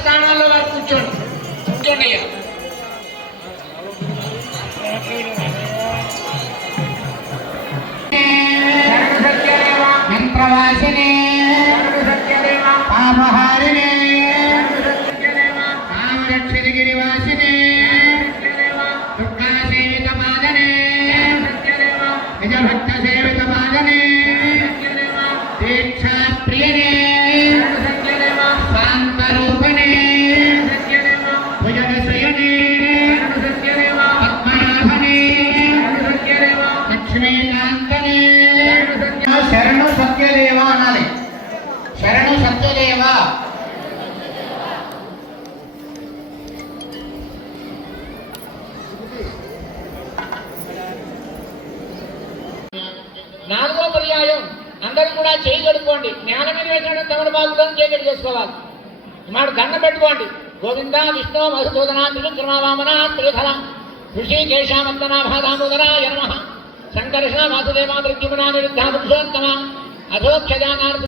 స్థానాల్లో వారు కూర్చోండి. కూర్చోండి అయ్యా. మంత్రవాసిని పాపహారిణి కామరక్షిగిరివాసిని దుర్గా సేవిత పాదనే నిజభక్త సేవిత పాదనే దీక్షా ప్రియనే శాంతరూపణే భుజగశయనే పద్మనాభనే లక్ష్మీకాంతనే శరణు సత్యదేవ అనాలి. శరణు సత్యదేవ. నాలుగో పర్యాయం అందరూ కూడా చేయగలుగుకోండి. నేల మీద వేసిన తమలపాకులను చేయగలి చేసుకోవాలి. మాట దండ పెట్టుకోండి. గోవింద విష్ణు మధుసూదన త్రివిక్రమ వామన త్రిధర ఋషికేశామత్తనాభాదామోదరాయ నమః. సంకర్షణ వాసుదేవ మృత్యుమనా నిరుద్ధ పురుషోత్తమ అధోక్షజానార్